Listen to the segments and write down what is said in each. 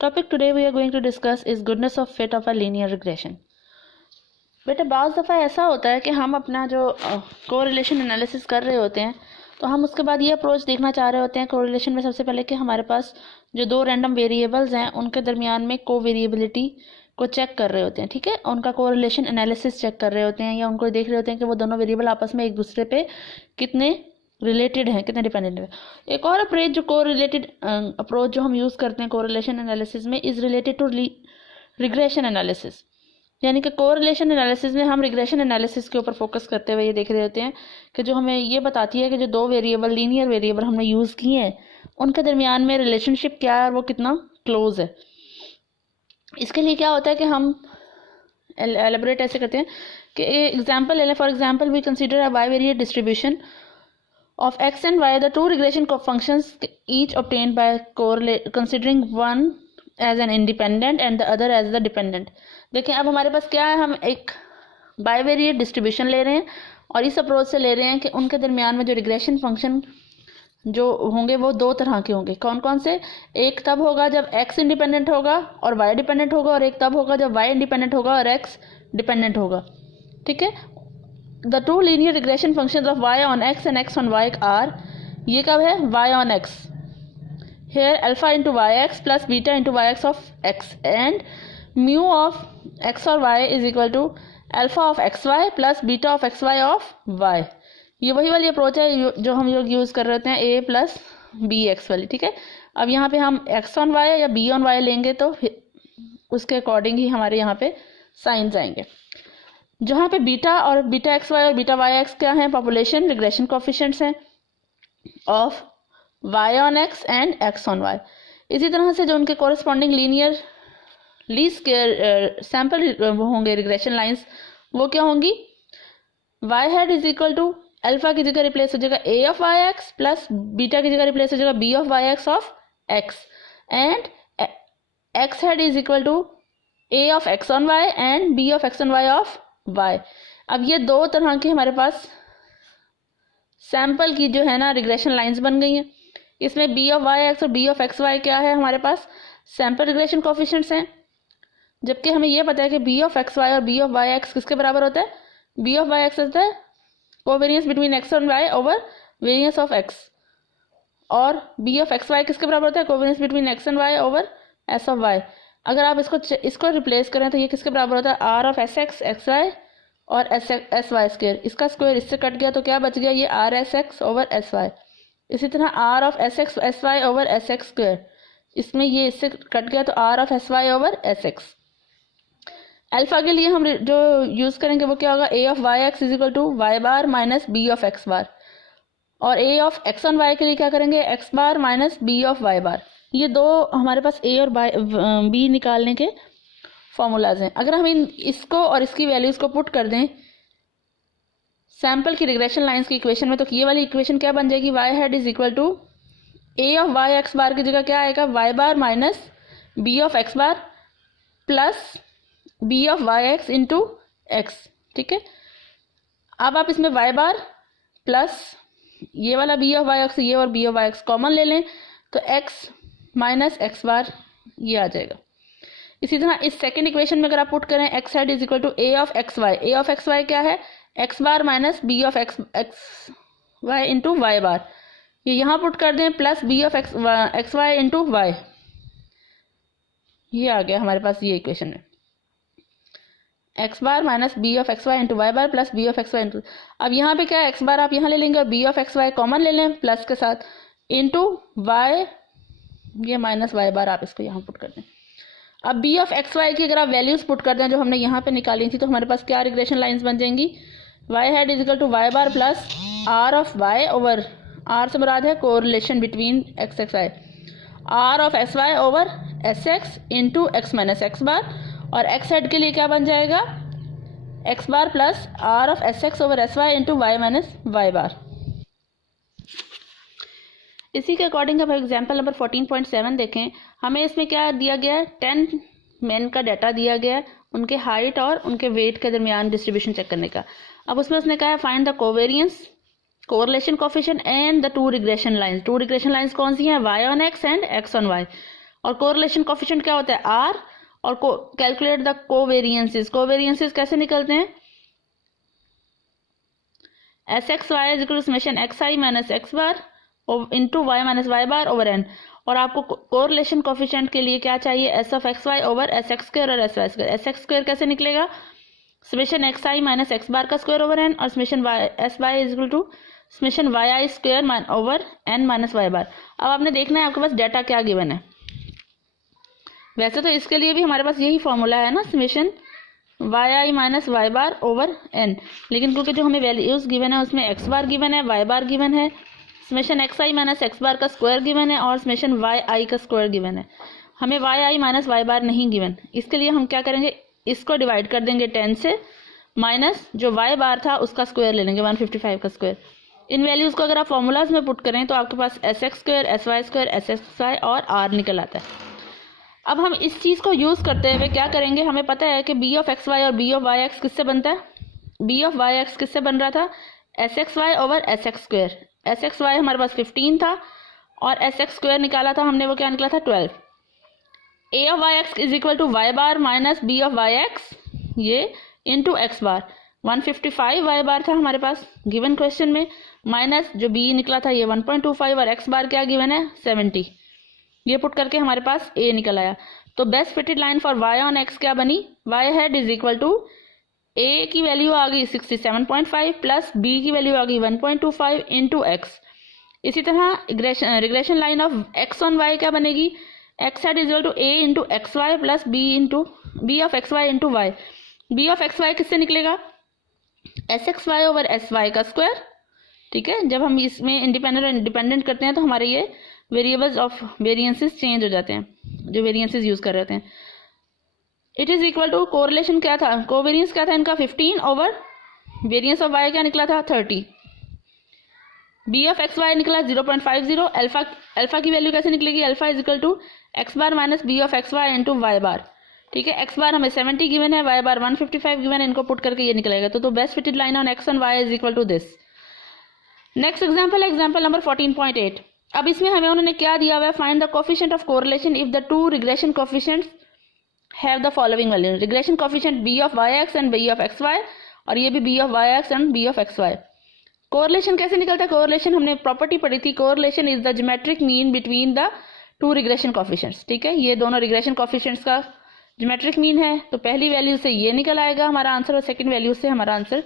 Topic today we are going to discuss is goodness of fit of a linear regression. बेटा बाज़ दफ़ा ऐसा होता है कि हम अपना जो कोरिलेशन एनालिसिस कर रहे होते हैं तो हम उसके बाद ये अप्रोच देखना चाह रहे होते हैं कोरिलेशन में सबसे पहले कि हमारे पास जो दो रैंडम वेरिएबल्स हैं उनके दरमियान में कोवेरिएबिलिटी को चेक कर रहे होते हैं, ठीक है, उनका कोरिलेशन एनालिसिस चेक कर रहे होते हैं या उनको देख रहे होते हैं कि वो दोनों वेरिएबल आपस में एक दूसरे पे कितने रिलेटेड हैं, कितने डिपेंडेंट है। एक और अप्रोच जो कोरिलेटेड अप्रोच जो हम यूज़ करते हैं कोरिलेशन एनालिसिस में is related to regression analysis, यानी कि कोरिलेशन एनालिसिस में हम रिग्रेशन एनालिसिस के ऊपर फोकस करते हुए ये देख रहे होते हैं कि जो हमें ये बताती है कि जो दो वेरिएबल लीनियर वेरिएबल हमने यूज़ किए हैं उनके दरमियान में रिलेशनशिप क्या है और वो कितना क्लोज है। इसके लिए क्या होता है कि हम एलेबोरेट ऐसे करते हैं कि एग्जाम्पल ले लें। For example we consider a bivariate distribution of x and y, the two regression functions each obtained by considering one as an independent and the other as the dependent। देखें अब हमारे पास क्या है, हम एक बाइवेरिएट डिस्ट्रीब्यूशन ले रहे हैं और इस अप्रोच से ले रहे हैं कि उनके दरमियान में जो रिग्रेशन फंक्शन जो होंगे वो दो तरह के होंगे। कौन कौन से? एक तब होगा जब x इंडिपेंडेंट होगा और y डिपेंडेंट होगा, और एक तब होगा जब y इंडिपेंडेंट होगा और x डिपेंडेंट होगा, ठीक है। The two linear regression functions of y on x and x on y are, ये कब है? y on x, here alpha into yx plus beta into yx of x and mu of x or y is equal to alpha of xy plus beta of xy of y। ये वही वाली approach है जो हम लोग use कर रहे होते हैं a प्लस बी एक्स वाली, ठीक है। अब यहाँ पे हम x on y या b on y लेंगे तो उसके अकॉर्डिंग ही हमारे यहाँ पे साइंस आएंगे। जहाँ पे बीटा और बीटा एक्स वाई और बीटा वाई एक्स क्या हैं? पॉपुलेशन रिग्रेशन कोफिशिएंट्स हैं of Y on X and X on Y. इसी तरह से जो उनके corresponding linear least square sample वो होंगे रिग्रेशन लाइंस, वो क्या होंगी? Y hat is equal to alpha की जगह रिप्लेस हो जाएगा A of Y X plus beta की जगह रिप्लेस हो जाएगा B of Y X of x, and x head is equal to A of x on y and b of x on y of y। अब ये दो तरह की हमारे पास सैंपल की जो है ना रिग्रेशन लाइंस बन गई हैं। इसमें b ऑफ वाई एक्स और b ऑफ एक्स वाई क्या है? हमारे पास सैंपल रिग्रेशन कोफिशिएंट्स हैं, जबकि हमें ये पता है कि b ऑफ एक्स वाई और b ऑफ वाई एक्स किसके बराबर होता है? b ऑफ वाई एक्स होता है कोवेरियंस बिटवीन x और y over variance of x, और b ऑफ एक्स वाई किसके बराबर होता है? Covariance between x and y over s of y। अगर आप इसको रिप्लेस करें तो ये किसके बराबर होता है? R of S x x Y और एस वाई स्क्वायर, इसका स्क्वायर इससे कट गया तो क्या बच गया? ये r s x over S y. इसी तरह r of S x s Y over S x square, इसमें ये इससे कट गया तो r of S Y over S x. Alpha के लिए हम जो यूज़ करेंगे वो क्या होगा? A of Y x is equal to Y bar minus B of X bar, और A of x on Y के लिए क्या करेंगे? X bar minus B of Y bar. ये दो हमारे पास ए और बी निकालने के फॉर्मूलाज हैं। अगर हम इसको और इसकी वैल्यूज़ को पुट कर दें सैम्पल की रिग्रेशन लाइंस की इक्वेशन में, तो ये वाली इक्वेशन क्या बन जाएगी? Y hat is equal to A of Y X bar की जगह क्या आएगा? Y bar minus B of X bar plus B of Y X into X, ठीक है। अब आप इसमें वाई बार प्लस ये वाला बी ऑफ वाई एक्स, ये और b of Y x common ले लें तो एक्स माइनस एक्स बार ये आ जाएगा। इसी तरह इस सेकेंड इक्वेशन में अगर आप पुट करें X head is equal to A of x Y, A of x Y क्या है? X bar minus B of x Y into Y bar, ये यहाँ पुट कर दें plus B of x Y into Y, ये आ गया हमारे पास ये इक्वेशन में X bar minus B of x Y into Y bar plus B of x Y into. अब यहाँ पे क्या है? एक्स बार आप यहाँ ले लेंगे और b of x y common ले लें प्लस के साथ इंटू वाई, ये माइनस वाई बार आप इसको यहाँ पुट कर दें। अब बी ऑफ एक्स वाई की अगर आप वैल्यूज़ पुट कर दें जो हमने यहाँ पे निकाली थी तो हमारे पास क्या रिग्रेशन लाइंस बन जाएंगी? Y hat is equal to Y bar plus R of Y over, R से मुराद है correlation between X x Y, R of S Y over S X into X minus X bar, और X hat के लिए क्या बन जाएगा? X bar plus R of S x over S Y into Y minus Y bar. इसी के according अब example number 14.7 देखें। हमें इसमें क्या दिया गया है? 10 मेन का डाटा दिया गया है, उनके हाइट और उनके वेट के दरमियान डिस्ट्रीब्यूशन चेक करने का। अब उसमें उसने कहा है find the covariance correlation coefficient and the two regression lines. Two regression lines कौन सी हैं? y on x and x on y। और कोरिलेशन कोफिशिएंट क्या होता है R, और कैलकुलेट द कोवेरियंसेस। कोवेरियंसेस कैसे निकलते हैं, SXY is equal to summation XI minus X bar into Y minus Y bar over N। और आपको कोरिलेशन कोफिशिएंट के लिए क्या चाहिए, S of XY over SX square और SY स्क्वायर। SX स्क्वायर कैसे निकलेगा, summation XI minus X bar का स्क्वायर ओवर N, और summation SY is equal to summation YI square over N minus Y bar. अब आपने देखना है आपके पास डाटा क्या गिवन है। वैसे तो इसके लिए भी हमारे पास यही फॉर्मूला है ना, summation YI minus Y bar over N, लेकिन क्योंकि जो हमें वैल्यूज गिवन है उसमें X बार गिवन है, Y बार गिवन है, summation XI minus X bar का स्क्वायर गिवन है, और समेशन YI का स्क्वायर गिवन है। हमें YI माइनस Y बार नहीं गिवन, इसके लिए हम क्या करेंगे, इसको डिवाइड कर देंगे 10 से, माइनस जो Y बार था उसका स्क्वायर ले लेंगे 155 का स्क्वायर। इन वैल्यूज़ को अगर आप फॉर्मूलाज में पुट करें तो आपके पास SX square, SY square, SXY और R निकल आता है। अब हम इस चीज़ को यूज़ करते हुए क्या करेंगे, हमें पता है कि B ऑफ XY और B ऑफ YX किससे बनता है, B ऑफ YX किससे बन रहा था, SXY over SX square. SXY हमारे पास 15 था और SX स्क्वायर निकाला था हमने, वो क्या निकला था 12। A of YX is equal to Y bar minus B of YX ये into X bar. 155 Y bar था हमारे पास गिवन क्वेश्चन में, माइनस जो B निकला था ये 1.25 और X बार क्या गिवन है 70। ये पुट करके हमारे पास A निकल आया। तो best fitted line for Y on X क्या बनी, Y head is equal to A की वैल्यू आ गई 67.5 प्लस B की वैल्यू आ गई 1.25 इंटू X। इसी तरह regression line of X on Y क्या बनेगी, X head is equal to A into XY plus B of XY into Y। B of XY किससे निकलेगा, SXY ओवर SY का स्क्वायर। ठीक है, जब हम इसमें इंडिपेंडेंट और इंडिपेंडेंट करते हैं तो हमारे ये वेरिएबल्स ऑफ वेरिएंसेस चेंज हो जाते हैं, जो वेरिएंसेस यूज कर रहे होते हैं। It is equal to correlation क्या था, कोवेरियंस क्या था इनका 15 ओवर वेरिएंस ऑफ Y क्या निकला था 30। B ऑफ XY निकला 0.50। अल्फा की वैल्यू कैसे निकलेगी, alpha is equal to X bar minus B of XY into Y bar. ठीक है, X बार हमें 70 गिवन है, Y बार 155 गिवन है, इनको पुट करके ये निकलेगा। तो best fitted line on X on Y is equal to this. Next example number 14.8। अब इसमें हमें उन्होंने क्या दिया हुआ है, find the coefficient of correlation if the two regression coefficients have the following value. Regression coefficient B of YX and B of XY, और ये भी B of YX and B of XY। Correlation कैसे निकलता है, correlation हमने property पढ़ी थी, correlation is the geometric mean between the two regression coefficients. ठीक है, ये दोनों रिग्रेशन कोफिशिएंट्स का ज्योमेट्रिक मीन है, तो पहली वैल्यू से ये निकल आएगा हमारा आंसर, और सेकंड वैल्यू से हमारा आंसर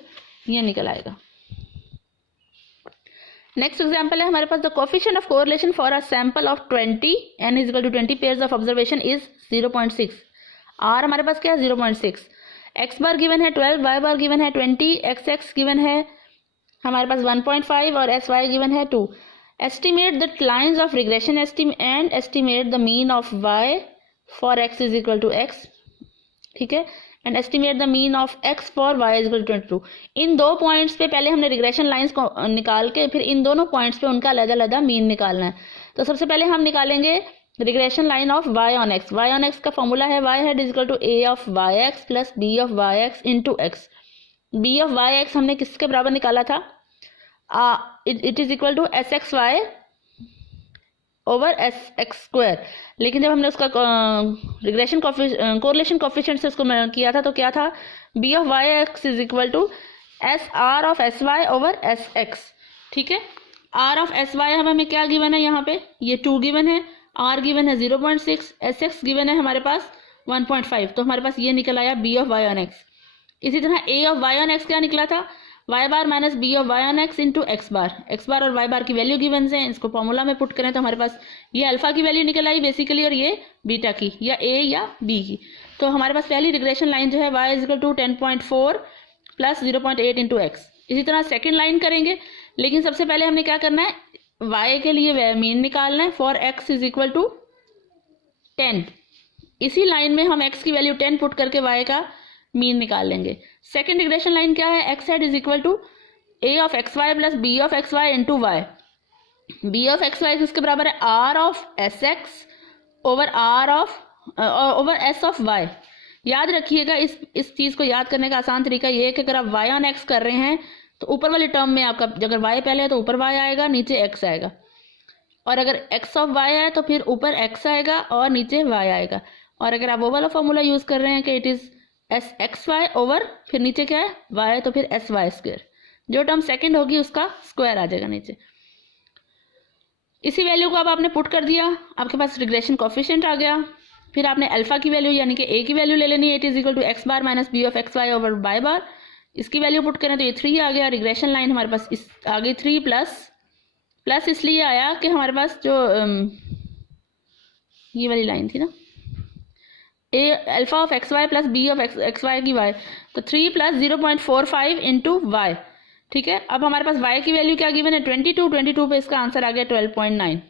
ये निकल आएगा। नेक्स्ट एग्जाम्पल है हमारे पास, the coefficient of correlation for a sample of 20 n is equal to 20 pairs of observation is 0.6। R हमारे पास क्या है 0.6। X बार गिवन है 12, Y बार गिवन है 20, XX गिवन है हमारे पास 1.5 और SY गिवन है 2। Estimate the lines of regression and estimate the mean of Y for X is equal to X। ठीक है, and estimate the mean of X for Y is equal to 22। इन दो points पे पहले हमने regression lines को निकाल के फिर इन दोनों पॉइंट्स पे उनका अलग-अलग मीन निकालना है। तो सबसे पहले हम निकालेंगे regression line of Y on X। Y on X का फॉर्मूला है Y head is equal to A of YX plus B of YX into X। B of YX हमने किसके बराबर निकाला था, it is equal to SXY over SX square. लेकिन जब हमने उसका रिग्रेशन कोरिलेशन कोफिशिएंट से उसको किया था तो क्या था, B of YX is equal to SR of SY over SX। ठीक है, R ऑफ SY हमें क्या गिवन है, यहाँ पे ये 2 गिवन है, R गिवन है 0.6, SX गिवन है हमारे पास 1.5। तो हमारे पास ये निकल आया B of Y on X। इसी तरह A of Y on X क्या निकला था, Y bar minus B of Y on X into X बार और Y बार की वैल्यू गिवन है, इसको फॉर्मूला में पुट करें तो हमारे पास ये अल्फा की वैल्यू निकल आई बेसिकली, और ये बीटा की या A या B की। तो हमारे पास पहली रिग्रेशन लाइन जो है Y is equal to 10.4 plus 0.8 into X। इसी तरह सेकेंड लाइन करेंगे, लेकिन सबसे पहले हमने क्या करना है, Y के लिए मीन निकालना है for X is equal to 10। इसी लाइन में हम X की वैल्यू 10 पुट करके Y का मीन निकाल लेंगे। सेकेंड रिग्रेशन लाइन क्या है, X head is equal to A of XY plus B of XY into Y। B of XY किसके बराबर है, R of SX over S of Y। याद रखिएगा, इस चीज़ को याद करने का आसान तरीका ये है कि अगर आप Y ऑन X कर रहे हैं तो ऊपर वाले टर्म में आपका अगर Y पहले है तो ऊपर Y आएगा, नीचे X आएगा। और अगर x ऑफ y है तो फिर ऊपर x आएगा और नीचे y आएगा। और अगर आप वो वाला फॉर्मूला यूज़ कर रहे हैं कि it is s x Y over फिर नीचे क्या है y, तो फिर एस वाई स्क्वायर, जो टर्म सेकंड होगी उसका स्क्वायर आ जाएगा नीचे। इसी वैल्यू को अब आपने पुट कर दिया, आपके पास रिग्रेशन कोफिशिएंट आ गया। फिर आपने अल्फा की वैल्यू यानी कि a की वैल्यू ले लेनी है, it is equal to X bar minus B of x Y over Y bar. इसकी वैल्यू पुट करें तो ये 3 आ गया। रिग्रेशन लाइन हमारे पास इस आ गई 3 प्लस इसलिए आया कि हमारे पास जो ये वाली लाइन थी ना, A alpha of x Y plus B of x Y की वाई, तो 3 प्लस 0.45 इंटू वाई। ठीक है, अब हमारे पास y की वैल्यू क्या गिवन है 22 पे इसका आंसर आ गया 12.9।